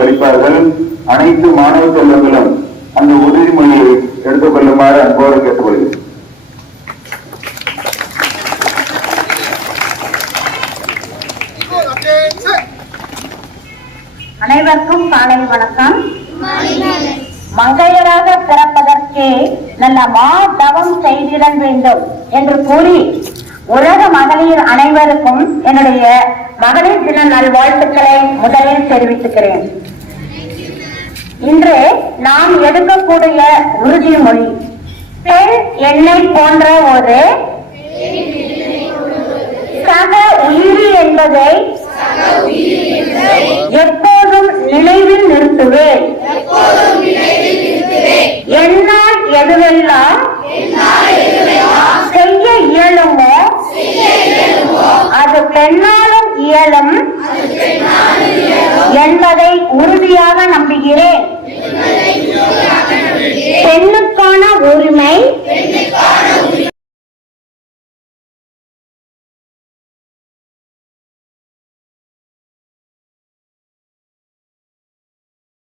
படிப்பார்கள். அனைத்து மாணவ செல்வங்களும் அந்த உறுதிமொழியை எடுத்துக் கொள்ளுமாறு அன்போடு கேட்டுக்கொள்கிறேன். அனைவருக்கும் காலை வணக்கம். மங்கையராக பிறப்பதற்கே நல்ல தவம் செய்திடல் வேண்டும் என்று கூறி உலக மகளிர் அனைவருக்கும் என்னுடைய மகளிர் தின நல்வாழ்த்துக்களை முதலில் தெரிவித்துக்கிறேன். இன்று நாம் எடுக்கக்கூடிய உறுதிமொழி பெண் என்னை போன்ற ஒரு சக உயிரி என்பதை எப்போதும் நினைவில் நிறுத்துவேன். என்னால் எதுவெல்லாம் செய்ய இயலுமோ அது பெண்ணாலும் இயலும் என்பதை உறுதியாக நம்புகிறேன். பெண்ணுக்கான உரிமை